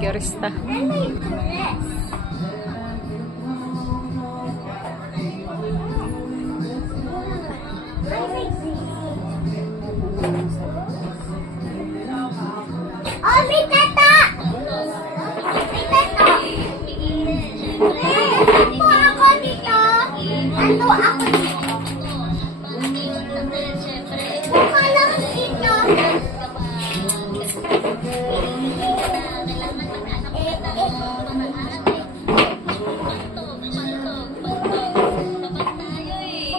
manicurista. Oh, may tata! May tata! Ano ako dito? Ano ako dito? Mukha lang dito.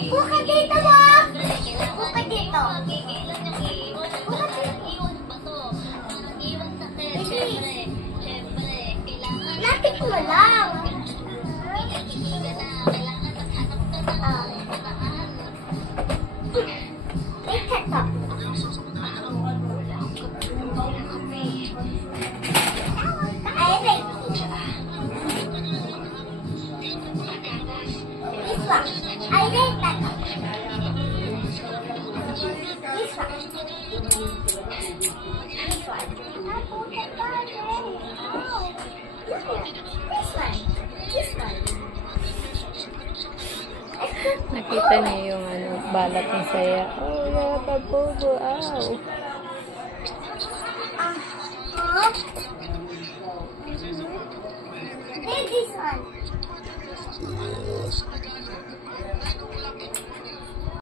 Upo ka dito mo! Upo ka dito. Lapit mo lang. May tata. Ay, wait. This one. I like that. This one. This one. This one. Nakita niyo yung balat ng saya. Oh, yeah, pabubo. Ow. Take this one.